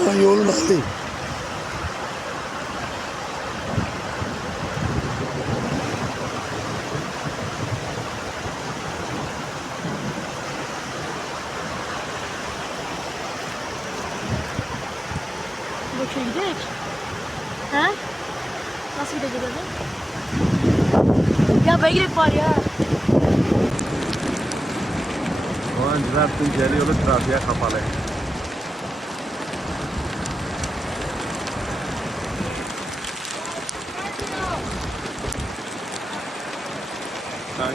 Buradan yolun alayım. Boşa gidelim. He? Nasıl gideceğiz hadi? Ya ben gidip var ya. Öğrenciler Tunceli yolu trafiğe kapalı.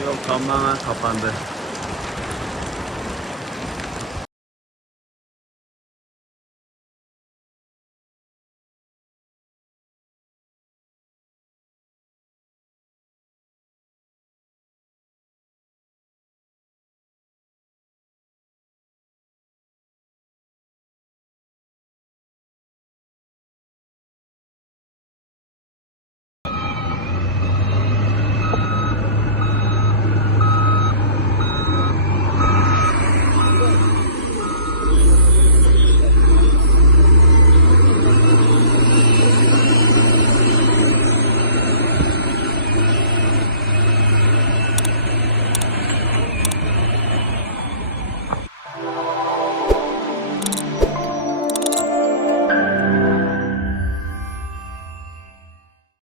Yol tamamen kapandı.